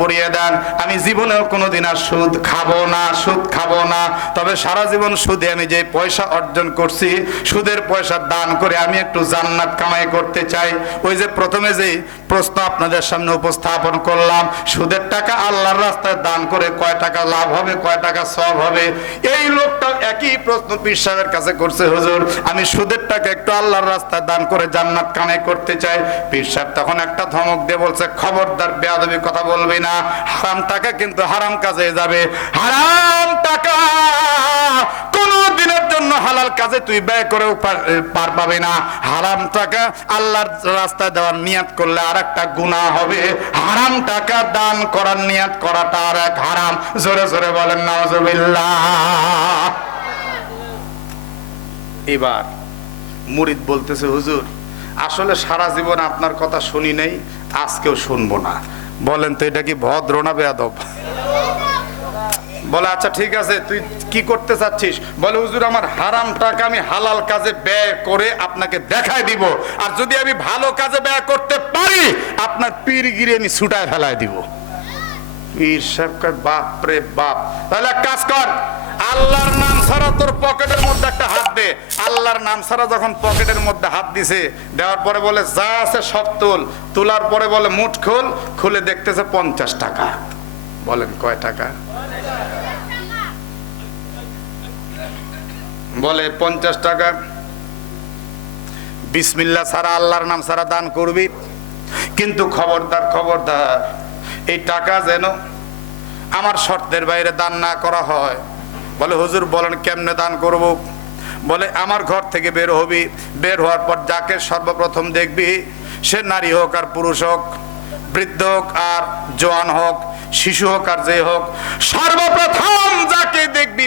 পড়িয়ে দেন। আমি জীবনেও কোনোদিন আর সুদ খাবো না, সুদ খাবো না। তবে সারা জীবন সুদে আমি যে পয়সা অর্জন করছি, সুদের পয়সা দান করে আমি একটু জান্নাত কামাই করতে চাই। ওই যে প্রথমে যে প্রশ্ন আপনাদের সামনে উপস্থাপন করলাম, সুদের টাকা আল্লাহর রাস্তায় দান করে কয় টাকা লাভ হবে, কয় টাকা সওয়াব হবে, এই লোকটা একই প্রশ্ন পীর সাহেবের কাছে করছে, হুজুর আমি সুদের টাকা একটু আল্লাহর রাস্তায় দান করে জান্নাত কামাই করতে চাই। পীর সাহেব তখন একটা ধমক দিয়ে বলছে, খবরদার বেয়াদবি কথা বলবি না, হারাম টাকা কিন্তু হারাম কাজে যাবে। হারাম টাকা কোন দিনের জন্য হালাল কাজে তুই ব্যয় করেও পার পাবে না। হারাম টাকা আল্লাহর রাস্তায় দেওয়ার নিয়াত করলে আর একটা গুনাহ হবে। হারাম টাকা দান করার নিয়াত করাটা আর এক হারাম। জোরে জোরে বলেন নাউজুবিল্লাহ। এবার মুরিদ বলতেছে, হুজুর আসলে সারা জীবন আপনার কথা শুনি নাই, আজকেও শুনবো না। বলেন তো এটা কি ভদ্র না বেয়াদব? বলে আচ্ছা ঠিক আছে, তুই কি করতে চাচ্ছিস? বলে হুজুর আমার হারাম টাকা আমি হালাল কাজে ব্যয় করে আপনাকে দেখাই দিব, আর যদি আমি ভালো কাজে ব্যয় করতে পারি আপনার পীরগিরি আমি ছুটায় ফেলায় দিব। পীর সাহেব কয়, বাপ রে বাপ, তাহলে এক কাজ কর, আল্লাহর নাম ছাড়া তোর পকেটের মধ্যে একটা হাত দে। আল্লাহর নাম ছাড়া যখন পকেটের মধ্যে হাত দিছে, দেওয়ার পরে বলে যা আছে সব তুল। তোলার পরে বলে মুঠ খোল, খুলে দেখতেছে 50 টাকা। বলেন কয় টাকা? বলে 50 টাকা। বিসমিল্লাহ ছাড়া আল্লাহর নাম ছাড়া দান করবি, কিন্তু খবরদার খবরদার এই টাকা যেন আমার শর্তের বাইরে দান না করা হয়। বলে হুজুর বলেন কেমনে দান করব? বলে আমার ঘর থেকে বের হবি, বের হওয়ার পর যাকে সর্বপ্রথম দেখবি, সে নারী হোক আর পুরুষ হোক, বৃদ্ধ হোক আর জওয়ান হোক, শিশু হোক আর যে হোক, সর্বপ্রথম যাকে দেখবি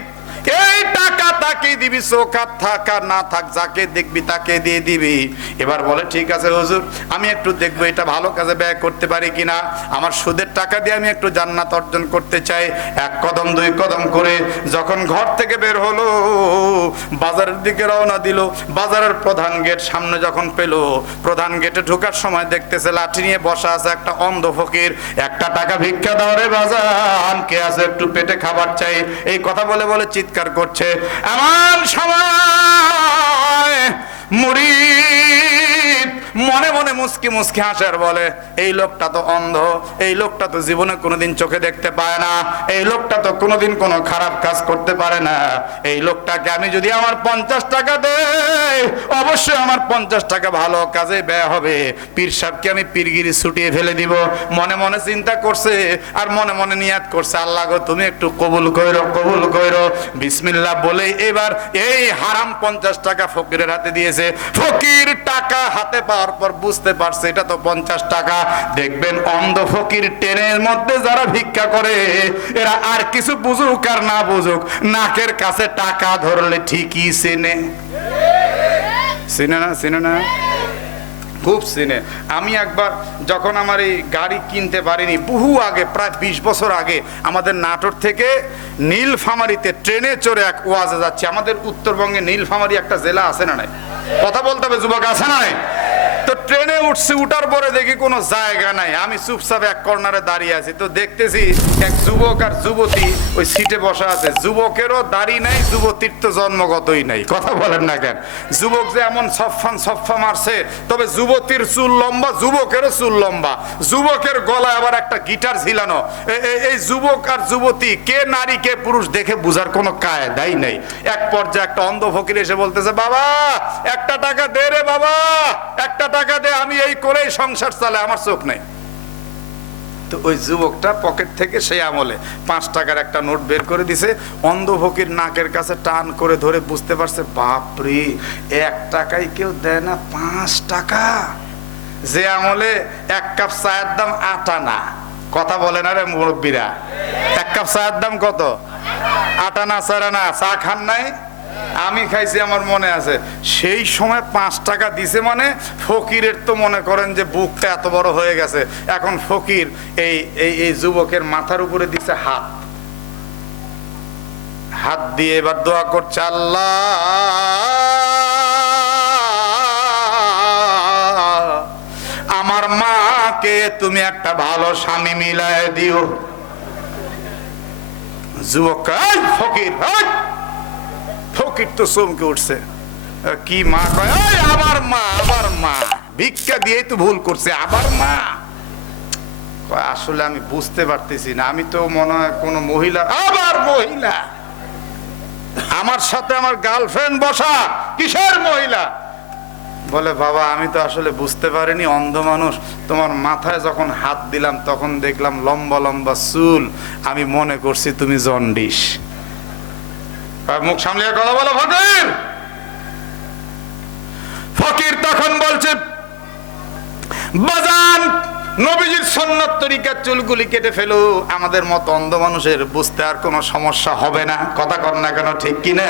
এই টাকা তাকে দিবি, চোখা থাক আর না থাক যাকে দেখবি তাকে দিয়ে দিবি। এবার বলে ঠিক আছে হুজুর, আমি একটু দেখবো এটা ভালো কাজে ব্যয় করতে পারি কিনা, আমার সুদের টাকা দিয়ে আমি একটু জান্নাত অর্জন করতে চাই। এক কদম দুই কদম করে যখন ঘর থেকে বের হলো, বাজারের দিকে রওনা দিল। বাজারের প্রধান গেট সামনে যখন পেল, প্রধান গেটে ঢোকার সময় দেখতেছে লাঠি নিয়ে বসা আছে একটা অন্ধ ফকির। একটা টাকা ভিক্ষা দাও রে বাজান, কে আছে একটু পেটে খাবার চাই, এই কথা বলে বলে চিৎকার করছে। এমন সময় মুরিদ মনে মনে মুস্কি মুস্কি হাসে আর বলে, এই লোকটা তো অন্ধ, এই লোকটা তো জীবনে কোনোদিন চোখে দেখতে পায় না, এই লোকটা তো কোনোদিন কোনো খারাপ কাজ করতে পারে না। এই লোকটাকে আমি যদি আমার 50 টাকা দেই, অবশ্যই আমার 50 টাকা ভালো কাজে ব্যয় হবে। পীর সাহেবকে আমি পীরগিরি ছুটিয়ে ফেলে দিব। মনে মনে চিন্তা করছে আর মনে মনে নিয়াত করছে, আল্লাহ গো তুমি একটু কবুল কইরো, কবুল কইরো। বিসমিল্লাহ বলে এবার এই হারাম 50 টাকা ফকিরের হাতে দিয়েছে। ফকির টাকা হাতে পাওয়ার পর বুঝতে পারছে এটা তো 50 টাকা। দেখবেন অন্ধ ফকির ট্রেনের মধ্যে যারা ভিক্ষা করে, এরা আর কিছু বুঝুক আর না বুঝুক, নাকের কাছে টাকা ধরলে ঠিকই চেনে। চিনে না? চিনে না? খুব চিনে। আমি একবার যখন আমার এই গাড়ি কিনতে পারিনি, বহু আগে, প্রায় 20 বছর আগে, আমাদের নাটোর থেকে নীলফামারীতে ট্রেনে চড়ে এক ওয়াজে যাচ্ছি। আমাদের উত্তরবঙ্গে নীলফামারী একটা জেলা আছে না নাই? কথা বলতে হবে যুবক, আছে না নাই? তো ট্রেনে উঠছি, উঠার পরে দেখি কোনো জায়গা নাই। আমি চুপচাপ এক কর্নারে দাঁড়িয়ে আছি, তো দেখতেছি এক যুবক আর যুবতী ওই সিটে বসা আছে। যুবকেরও দাড়ি নাই, যুবতীর তো জন্মগতই নাই। কথা বলেন না কেন? যুবক যে এমন সফা মারছে, তবে যুবতীর চুল লম্বা, যুবকেরও চুল লম্বা, যুবকের গলায় আবার একটা গিটার ঝিলানো। এই যুবক আর যুবতী কে নারী কে পুরুষ দেখে বুঝার কোনো কায়দাই নাই। এক পর্যায়ে একটা অন্ধ ফকির এসে বলতেছে, বাবা একটা টাকা দে রে বাবা, একটা টাকা দে, আমি এই করেই সংসার চালাই, আমার চোখ নেই। তো ওই যুবকটা পকেট থেকে সেই আমলে 5 টাকার একটা নোট বের করে দিছে। অন্ধ ফকির নাকের কাছে টান করে ধরে বুঝতে পারছে, বাপরে 1 টাকায় কেউ দেয় না, 5 টাকা। যে আমলে 1 কাপ চায়ের দাম 8 আনা। কথা বলে না রে মুরব্বীরা? 1 কাপ চায়ের দাম কত? 8 আনা 4 আনা। চা খান নাই? আমি খাইছি, আমার মনে আছে। সেই সময় 5 টাকা দিছে মানে ফকিরের তো মনে করেন যে বুকটা এত বড় হয়ে গেছে। এখন ফকির এই যুবকের মাথার উপরে দিছে হাত, হাত দিয়ে এবার দোয়া করছে, আল্লাহ আমার মাকে তুমি একটা ভালো স্বামী মিলায় দিও। যুবক ফকির, ফকির তো চমকে উঠছে, কি মা কয়, আবার মা, আবার মা, ভিক্ষা দিয়ে তো ভুল করছে, আবার মা। আসলে আমি বুঝতে পারতেছি না, আমি তো মনে হয় কোন মহিলা, আবার মহিলা, আমার সাথে আমার গার্লফ্রেন্ড বসা, কিসের মহিলা? বলে বাবা আমি তো আসলে বুঝতে পারিনি, অন্ধ মানুষ, তোমার মাথায় যখন হাত দিলাম তখন দেখলাম লম্বা লম্বা চুল, আমি মনে করছি তুমি জন্ডিস। মুখ সামলিয়ে কথা বলো ফকির। ফকির তখন বলছে বাজান, নবীজির সুন্নাত তরিকার চুলগুলি কেটে ফেলো, আমাদের মত অন্ধ মানুষের বুঝতে আর কোনো সমস্যা হবে না। কথা কর না কেন, ঠিক কিনা?